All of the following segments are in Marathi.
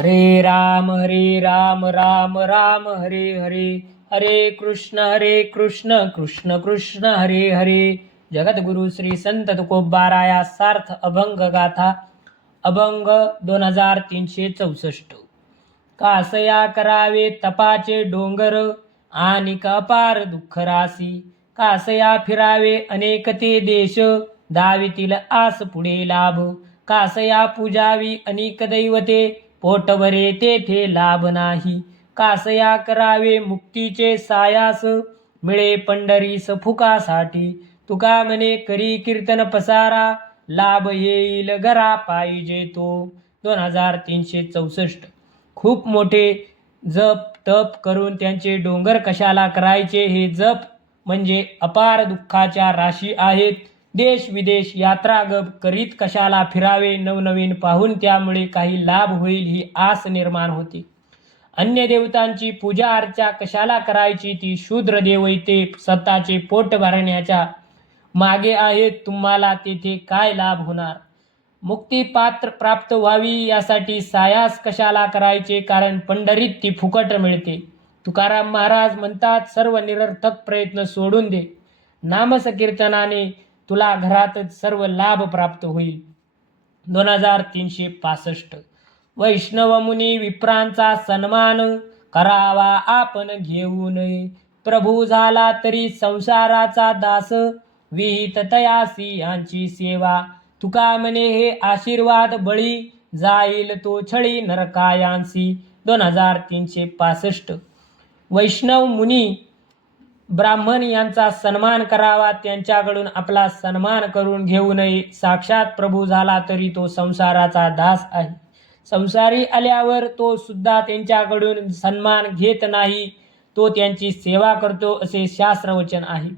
हरे राम राम राम हरे हरे, हरे कृष्ण कृष्ण कृष्ण हरे हरे. जगद्गुरु श्री संत तुकोबाराया सार्थ अभंग गाथा. अभंग 2364. कासया करावे तपाचे डोंगर, आणि अपार दुःख रासी. कासया फिरावे अनेक ते देश, दावितील आस पुढे लाभ. कासया पूजावी अनेक दैवते, पोटभरे तेथे लाभ नाही. कासया करावे मुक्तीचे सायास, मिळे पंढरीस फुकासाठी. तुका म्हणे करी कीर्तन पसारा, लाभ येईल घरा पाहिजे तो. 2364. खूप मोठे जप तप करून त्यांचे डोंगर कशाला करायचे? हे जप म्हणजे अपार दुःखाच्या राशी आहेत. देश विदेश यात्रा गप करीत कशाला फिरावे? नवनवीन पाहून त्यामुळे काही लाभ होईल ही आस निर्माण होते. अन्य देवतांची पूजा अर्चा कशाला करायची? ती शूद्र देवैते स्वतःचे पोट भरण्याच्या मागे आहेत. तुम्हाला तेथे काय लाभ होणार? मुक्ती पात्र प्राप्त व्हावी यासाठी सायास कशाला करायचे? कारण पंढरीत ती फुकट मिळते. तुकाराम महाराज म्हणतात, सर्व निरर्थक प्रयत्न सोडून दे. नामसकीर्तनाने तुला घरातच सर्व लाभ प्राप्त होईल. 2365. वैष्णव मुनी विप्रांचा सन्मान, करावा आपण घेऊ नये. प्रभू झाला तरी संसाराचा दास, विहित तयासी यांची सेवा. तुका म्हणे हे आशीर्वाद बळी, जाईल तो छळी नरकायांसी. 2365. वैष्णव मुनी ब्राह्मण यांचा सन्मान करावा, त्यांच्याकडून आपला सन्मान करून घेऊ नये. साक्षात प्रभू झाला तरी तो संसाराचा दास आहे. संसारी आल्यावर तो सुद्धा त्यांच्याकडून सन्मान घेत नाही, तो त्यांची सेवा करतो असे शास्त्रवचन आहे.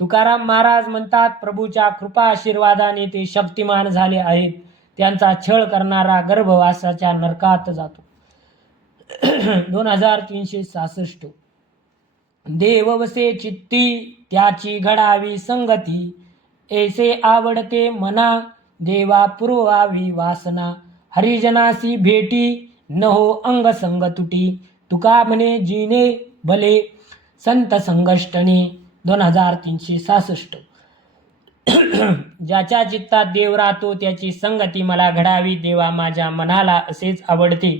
तुकाराम महाराज म्हणतात, प्रभूच्या कृपा आशीर्वादाने ते शक्तिमान झाले आहेत. त्यांचा छळ करणारा गर्भवासाच्या नरकात जातो. 2366. देव वसे चित्ती, त्याची घडावी संगती. ऐसे आवडते मना, देवा पुरवावी वासना. हरिजनासी भेटी, न हो अंग संग तुटी. तुका म्हणे जिने भले, संत संगष्टने. 2366. ज्याच्या चित्तात देव राहतो त्याची संगती मला घडावी. देवा माझ्या मनाला असेच आवडते,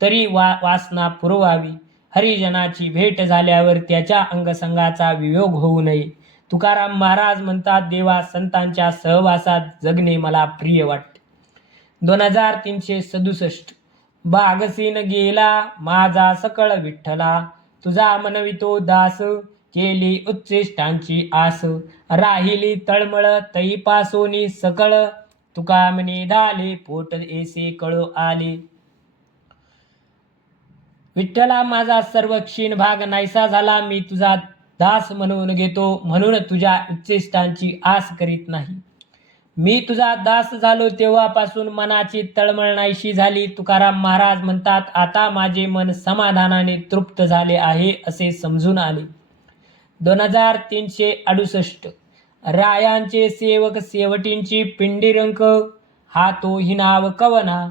तरी वासना पुरवावी. हरिजनाची भेट झाल्यावर त्याच्या अंगसंगाचा वियोग होऊ नये. तुकाराम महाराज म्हणतात, देवा संतांच्या सहवासात जगणे मला प्रिय वाटते. 2367. बागसीन गेला माझा सकळ विठ्ठला, तुझा मनवितो दास. केली उच्चिष्टांची आस, राहिली तळमळ तैपासोनी सकळ. तुका म्हणे डाले पोट ऐसे कळो आले. विठ्ठला माझा सर्व क्षीण भाग नाहीसा झाला. मी तुझा दास म्हणून घेतो, म्हणून तुझ्या उच्चिष्टांची आस करीत नाही. मी तुझा दास झालो तेव्हापासून मनाची तळमळ नाहीशी झाली. तुकाराम महाराज म्हणतात, आता माझे मन समाधानाने तृप्त झाले आहे असे समजून आले. 2368. रायांचे सेवक सेवटींची पिंडीरंक, हा तो हिनाव कवना.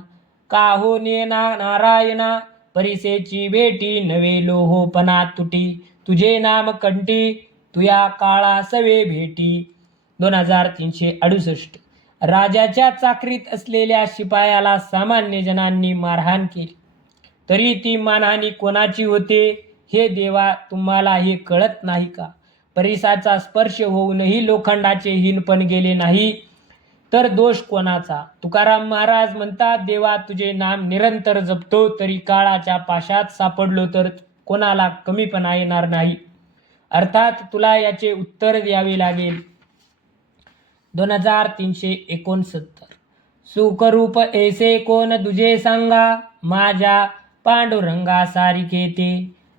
काहो नेना नारायणा, परिसेची भेटी. नवे लोहोपना तुटी, तुझे नाम कंठी. तुया काळा सवे भेटी. 2368. राजाच्या चाकरीत असलेल्या शिपायाला सामान्य जनांनी मारहाण केली, तरी ती मानहानी कोणाची होते? हे देवा, तुम्हाला हे कळत नाही का? परिसाचा स्पर्श होऊनही लोखंडाचे हिनपण गेले नाही, तर दोष कोणाचा? तुकाराम महाराज म्हणतात, देवा तुझे नाम निरंतर जपतो, तरी काळाच्या पाशात सापडलो तर कोणाला कमीपणा येणार नाही. अर्थात तुला याचे उत्तर द्यावे लागेल. 2369. सुखरूप ऐसे कोण तुझे सांगा, माझ्या पांडुरंगा सारिके ते.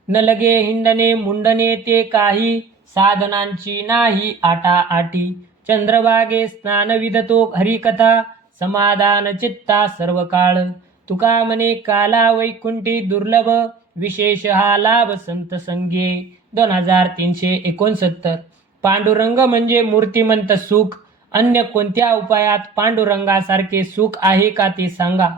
न लगे हिंडणे मुंडणे ते काही, साधनांची नाही आटा आटी. चंद्रभागे स्नान विधतो हरिकथा, समाधान चित्ता सर्व काळ. तुका म्हणे काला वैकुंठी दुर्लभ, विशेष हा लाभ संत संगे. 2369. पांडुरंग म्हणजे मूर्तिमंत सुख. अन्य कोणत्या उपायात पांडुरंगासारखे सुख आहे का ते सांगा.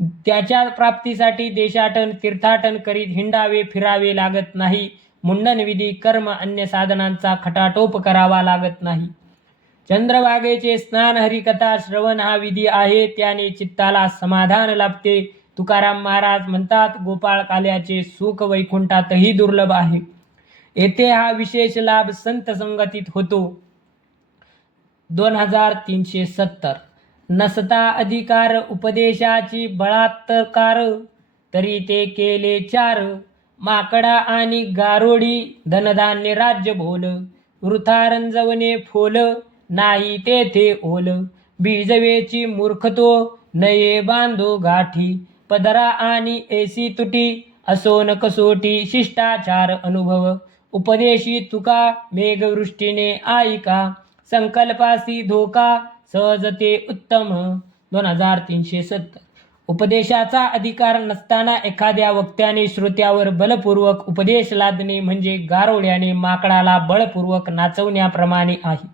त्याच्या प्राप्तीसाठी देशाटन तीर्थाटन करीत हिंडावे फिरावे लागत नाही. मुंडन विधी कर्म अन्य साधनांचा खटाटोप करावा लागत नाही. चंद्रभागेचे स्नान हरिकथा श्रवण हा विधी आहे. त्याने चित्ताला समाधान लाभते. तुकाराम महाराज म्हणतात, गोपाळ काल्याचे सुख वैकुंठातही दुर्लभ आहे. येथे हा विशेष लाभ संत संगतीत होतो. 2370 नसता अधिकार उपदेशाची बळात्कार, तरी ते केले चार. माकडा आणि गारोडी धनधान्य राज्य भोल, वृथा रंजवणे फोल नाही तेथे ओल. बीजवेची मूर्खतो नये बांधो गाठी, पदरा आणि एसी तुटी असोन कसोटी. शिष्टाचार अनुभव उपदेशी तुका, मेघवृष्टीने ऐका. संकल्पासी धोका सहजते उत्तम. 2370 उपदेशाचा अधिकार नसताना एखाद्या वक्त्याने श्रोत्यावर बलपूर्वक उपदेश लादणे म्हणजे गारोड्याने माकडाला बळपूर्वक नाचवण्याप्रमाणे आहे.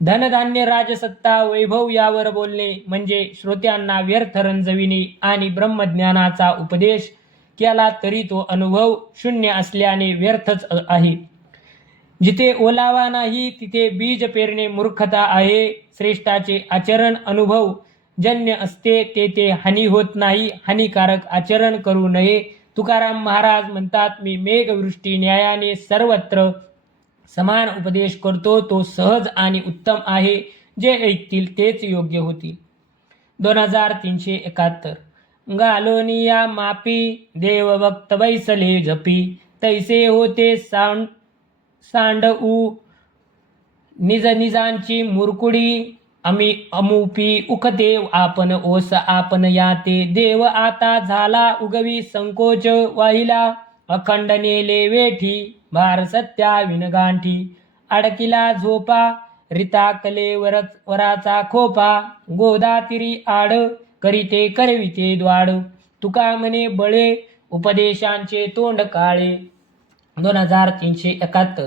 धनधान्य राजसत्ता वैभव यावर बोलणे म्हणजे श्रोत्यांना व्यर्थ रंजविणे आणि ब्रह्मज्ञानाचा उपदेश केला तरी तो अनुभव शून्य असल्याने व्यर्थच आहे. जिथे ओलावा नाही तिथे बीज पेरणे मूर्खता आहे. श्रेष्ठाचे आचरण अनुभव जन्य असते, तेथे हानी होत नाही. हानिकारक आचरण करू नये. तुकाराम महाराज म्हणतात, मी मेघवृष्टी न्यायाने सर्वत्र समान उपदेश करतो. तो सहज आणि उत्तम आहे. जे ऐकतील तेच योग्य होतील. 2371 गालोनिया मापी, देव भक्त बैसले जपी. तैसे होते सांडऊ निज निजांची मुरकुडी. अमुपी उखते आपण ओस आपण याते. देव आता झाला उगवी संकोच वाहिला. अखंड नेले वेठी भार सत्या विनगांठी. अडकिला झोपा रिता कले वराचा खोपा. गोदातिरी आड करीते करविते द्वाड. तुका म्हणे बळे उपदेशांचे तोंड काळे. 2371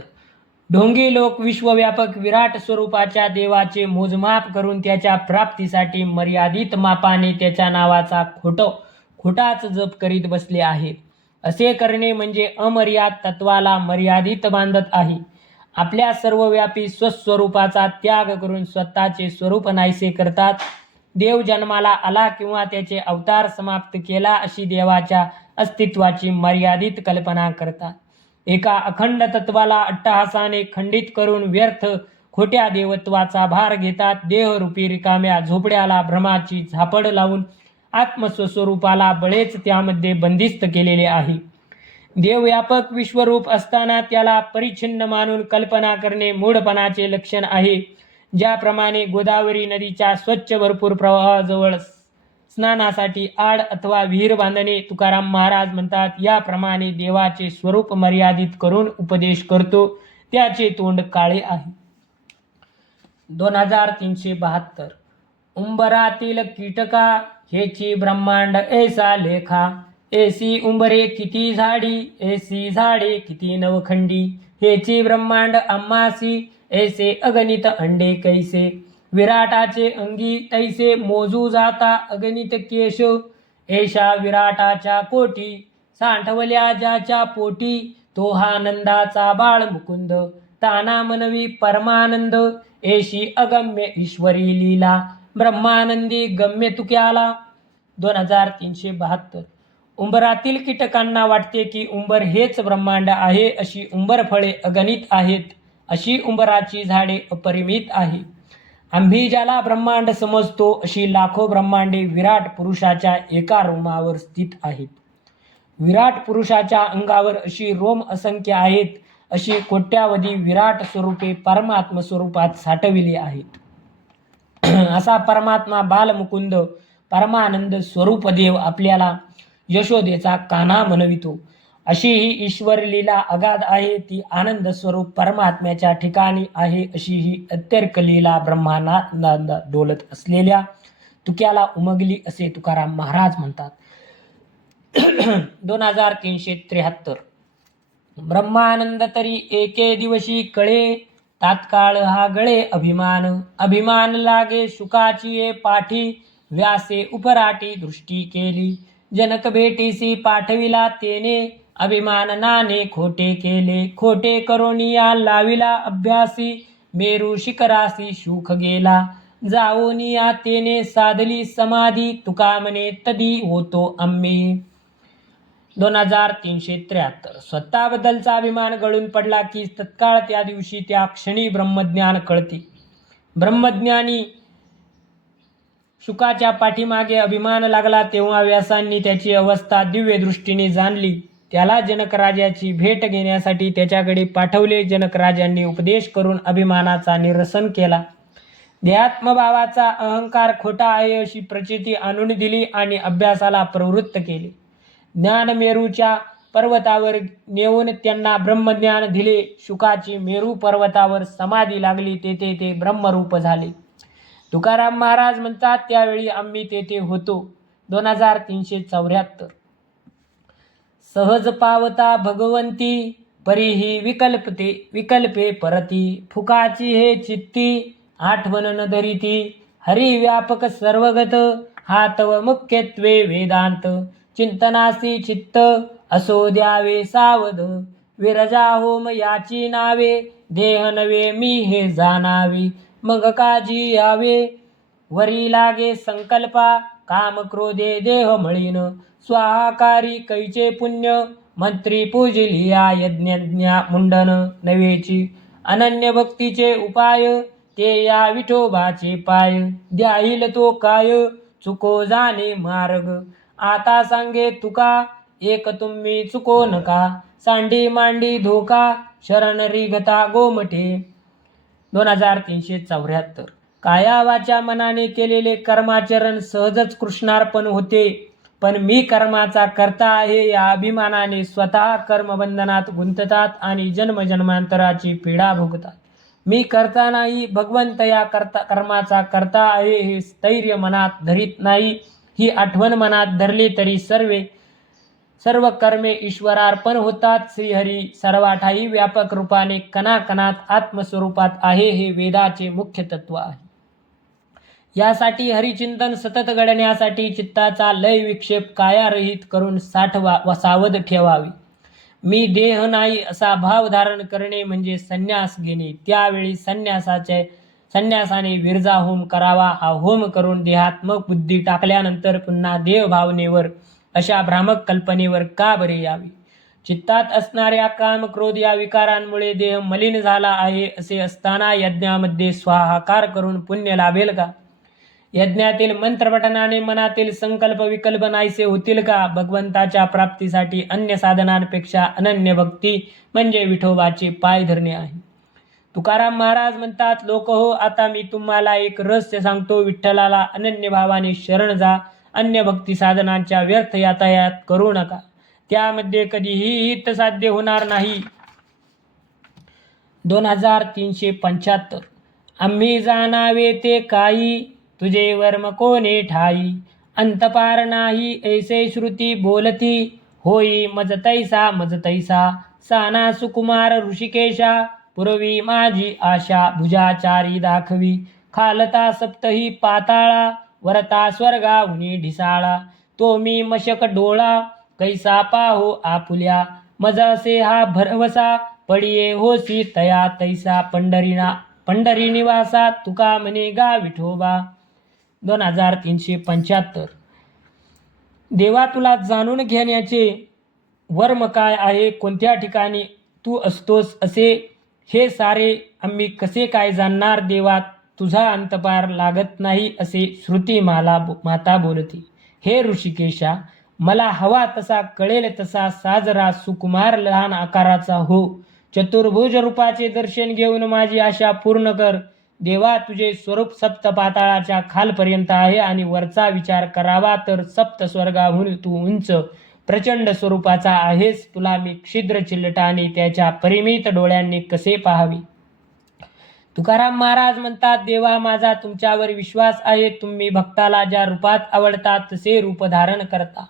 ढोंगी लोक विश्वव्यापक विराट स्वरूपाच्या देवाचे मोजमाप करून त्याच्या प्राप्तीसाठी मर्यादित मापाने त्याच्या नावाचा खोटाच जप करीत बसले आहेत. असे करणे म्हणजे अमर्याद तत्वाला मर्यादित बांधत आहे. आपल्या सर्वव्यापी स्वस्वरूपाचा त्याग करून स्वतःचे स्वरूप नाहीसे करतात. देव जन्माला आला किंवा त्याचे अवतार समाप्त केला अशी देवाच्या अस्तित्वाची मर्यादित कल्पना करतात. एका अखंड तत्वाला अट्टहासाने खंडित करून व्यर्थ खोट्या देवत्वाचा भार घेतात. देहरूपी रिकाम्या झोपड्याला भ्रमाची झापड लावून आत्मस्वस्वरूपाला बळेच त्यामध्ये बंदिस्त केलेले आहे. देवव्यापक विश्वरूप असताना त्याला परिच्छिन्न मानून कल्पना करणे मूढपणाचे लक्षण आहे. ज्याप्रमाणे गोदावरी नदीच्या स्वच्छ भरपूर प्रवाहाजवळ स्नानासाठी आड अथवा विहीर बांधणे तुकाराम महाराज म्हणतात, याप्रमाणे देवाचे स्वरूप मर्यादित करून उपदेश करतो त्याचे तोंड काळे आहे. 2372 उंबरातील कीटका हेची ब्रह्मांड ऐसा लेखा. ऐसी उंबरे किती झाडी, ऐसी झाडे किती नवखंडी. हेची ब्रह्मांड आम्हासी, ऐसे अगणित अंडे कैसे. विराटाचे अंगी तैसे मोजू जाता अगणित केश. ऐशा विराटाच्या कोटी, सांठवल्या ज्याच्या पोटी. तो हा नंदाचा बाळ मुकुंद, ताना मनवी परमानंद. ऐशी अगम्य ईश्वरी लीला, ब्रह्मानंदी गम्य तुक्याला. 2372 उंबरातील कीटकांना वाटते की उंबर हेच ब्रह्मांड आहे. अशी उंबर फळे अगणित आहेत, अशी उंबराची झाडे अपरिमित आहे. आम्ही ज्याला ब्रह्मांड समजतो अशी लाखो ब्रह्मांडे विराट पुरुषाच्या एका रोमावर स्थित आहेत. विराट पुरुषाच्या अंगावर अशी रोम असंख्य आहेत. अशी कोट्यावधी विराट स्वरूपे परमात्म स्वरूपात साठविली आहेत. असा परमात्मा बालमुकुंद परमानंद स्वरूप देव आपल्याला यशोदेचा कान्हा म्हणवितो. अशी ही ईश्वर लीला अगाध आहे. ती आनंद स्वरूप परमात्म्याच्या ठिकाणी आहे. अशी ही अत्यर्क लीला ब्रह्मानंद डोलत असलेल्या तुक्याला उमगली असे तुकाराम महाराज म्हणतात. 2373 ब्रह्मानंद तरी एके दिवशी कळे, तात्काळ हा गळे अभिमान. अभिमान लागे शुकाची ये पाठी, व्यासे उपराटी दृष्टी केली. जनक भेटीसी पाठविला तेने, अभिमाननाने खोटे केले. खोटे करोनिया लाविला अभ्यासी, मेरू शिखरासी सुख गेला. जाओनिया तेने साधली समाधी, तुका म्हणे तदी होतो आम्ही. 2373. स्वतःबद्दलचा अभिमान गळून पडला की तत्काळ त्या दिवशी त्या क्षणी ब्रह्मज्ञान कळते. ब्रह्मज्ञानी शुकाच्या पाठीमागे अभिमान लागला तेव्हा व्यासांनी त्याची अवस्था दिव्य दृष्टीने जाणली. त्याला जनकराजाची भेट घेण्यासाठी त्याच्याकडे पाठवले. जनकराजांनी उपदेश करून अभिमानाचा निरसन केला. देहात्मभावाचा अहंकार खोटा आहे अशी प्रचिती आणून दिली आणि अभ्यासाला प्रवृत्त केले. ज्ञानमेरूच्या पर्वतावर नेऊन त्यांना ब्रह्मज्ञान दिले. शुकाची मेरू पर्वतावर समाधी लागली. तेथे ते ब्रह्मरूप झाले. तुकाराम महाराज म्हणतात, त्यावेळी आम्ही तेथे होतो. 2374. सहज पावता भगवंती, परीही विकल्पे परती. फुकाची हे चित्ती, आठवण न धरिती. हरी व्यापक सर्वगत, हा तव मुख्यत्वे वेदांत. चिंतनासी चित्त, असो द्यावे सावध. विरजा होम याची नावे, देह नवे मी हे जाणावी. मग काजी यावे, वरी लागे संकल्पा. काम क्रोधे देह मळीन, स्वाहाकारी कैचे पुण्य. मंत्री पूजलिया यज्ञज्ञा मुंडन नवेची. अनन्य भक्तीचे उपाय, ते या विठोबाचे पाय. द्याईल तो काय, चुको जाणे मार्ग. आता सांगे तुका, एक तुम्ही चुको नका. सांडी मांडी धोका, शरण रिघता गोमठे. 2374. काया वाचा मनाने केलेले कर्माचरण सहजच कृष्णार्पण होते. पण मी कर्माचा कर्ता आहे या अभिमानाने स्वतः कर्मबंधनात गुंततात आणि जन्मजन्मांतराची पीडा भोगतात. मी करता नाही, भगवंत या कर्माचा कर्ता आहे हे स्थैर्य मनात धरीत नाही. ही आठवण मनात धरली तरी सर्व कर्मे ईश्वरार्पण होतात. श्रीहरी सर्वाठाई व्यापक रूपाने कणाकणात आत्मस्वरूपात आहे हे वेदाचे मुख्य तत्व आहे. यासाठी हरिचिंतन सतत घडण्यासाठी चित्ताचा लय विक्षेप कायारहित करून सावध ठेवावी. मी देह नाही असा भाव धारण करणे म्हणजे संन्यास घेणे. त्यावेळी संन्यासाने विरजा होम करावा. हा होम करून देहात्मक बुद्धी टाकल्यानंतर पुन्हा देहभावनेवर अशा भ्रामक कल्पनेवर का बरे यावे. चित्तात असणाऱ्या काम क्रोध या विकारांमुळे देह मलिन झाला आहे असे असताना यज्ञामध्ये स्वाहाकार करून पुण्य लाभेल का? यज्ञातील मंत्रपठनाने मनातील संकल्प विकल्प नाहीसे होतील का? भगवंताच्या प्राप्तीसाठी अन्य साधनांपेक्षा अनन्य भक्ती म्हणजे विठोबाचे पाय धरणे आहे. तुकाराम महाराज म्हणतात, लोक हो, आता मी तुम्हाला एक रहस्य सांगतो. विठ्ठलाला अनन्य भावाने शरण जा. अन्य भक्ती साधनांच्या व्यर्थ यातायात करू नका. त्यामध्ये कधीही हित साध्य होणार नाही. 2375. आम्ही जाणावे ते काही, तुझे वर्म कोणे ठाई. अंतपार नाही ऐसे श्रुती बोलती, होई मज तैसा. साना सुकुमार ऋषिकेशा, पुरवी माझी आशा. भुजाचारी दाखवी, खालता सप्तही पाताळा. वरता स्वर्गाहुनी ढिसाळा, तो मी मशक डोळा. कैसा पाहो आपुल्या, मज असे हा भरवसा. पडिये होसी तया तैसा, पंढरी निवासा. तुका म्हणे गा विठोबा. 2375. देवा, तुला जाणून घेण्याचे वर्म काय आहे, कोणत्या ठिकाणी तू असतोस असे हे सारे आम्ही कसे काय जाणणार. देवा, तुझा अंतपार लागत नाही असे श्रुती माता बोलते. हे ऋषिकेशा, मला हवा तसा कळेल तसा साजरा सुकुमार लहान आकाराचा हो. चतुर्भुज रूपाचे दर्शन घेऊन माझी आशा पूर्ण कर. देवा, तुझे स्वरूप सप्त पाताळाच्या खालपर्यंत आहे आणि वरचा विचार करावा तर सप्त स्वर्गाहून तू उंच प्रचंड स्वरूपाचा आहेस. तुला मी छिद्र चिल्लटाने त्याच्या परिमित डोळ्यांनी कसे पाहावे. तुकाराम महाराज म्हणतात, देवा, माझा तुमच्यावर विश्वास आहे. तुम्ही भक्ताला ज्या रूपात आवडतात तसे रूप धारण करता.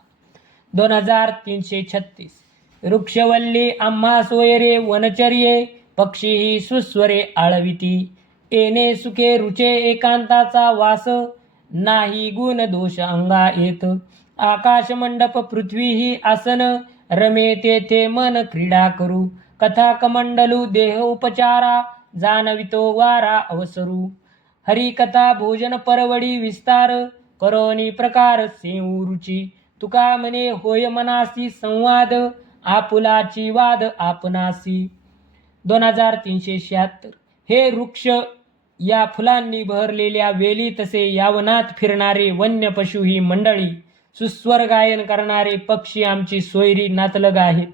2336. वृक्षवल्ली आम्हा सोयरे वनचर्ये, पक्षीही सुस्वरे आळविती. येणे सुखे रुचे एकांताचा वास, नाही गुण दोष अंगा येत. आकाश मंडप पृथ्वी ही आसन, रमे तेथे मन क्रीडा करू. कथा कमंडलू देह उपचारा, जाणवितो वारा अवसरू. हरिकथा भोजन परवडी विस्तार, करोनी प्रकार सेऊ रुची. तुका म्हणे होय मनासी संवाद, आपुलाची वाद आपणासी. 2376. हे वृक्ष, या फुलांनी बहरलेल्या वेली, तसे या वनात फिरणारे वन्य पशु ही मंडळी, सुस्वर गायन करणारे पक्षी आमची सोयरी नातलग आहेत.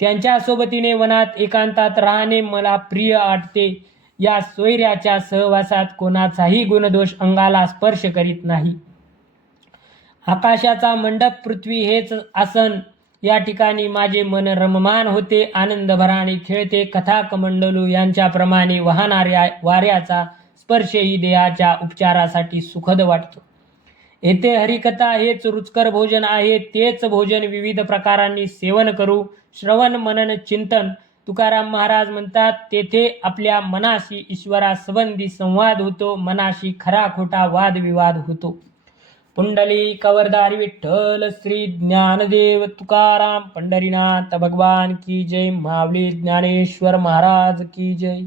त्यांच्या सोबतीने वनात एकांतात राहणे मला प्रिय वाटते. या सोयऱ्याच्या सहवासात कोणाचाही गुणदोष अंगाला स्पर्श करीत नाही. आकाशाचा मंडप पृथ्वी हेच आसन, या ठिकाणी माझे मन रममान होते, आनंदभराने खेळते. कथा कमंडलू यांच्याप्रमाणे वाहणाऱ्या वाऱ्याचा स्पर्शही देहाच्या उपचारासाठी सुखद वाटतो. येथे हरिकथा हेच रुचकर भोजन आहे. तेच भोजन विविध प्रकारांनी सेवन करू. श्रवण मनन चिंतन. तुकाराम महाराज म्हणतात, तेथे आपल्या मनाशी ईश्वरासंबंधी संवाद होतो, मनाशी खरा खोटा वादविवाद होतो. पुंडलिक वरदारी विठ्ठल श्री ज्ञानदेव तुकाराम पंढरीनाथ भगवान की जय. माऊली ज्ञानेश्वर महाराज की जय.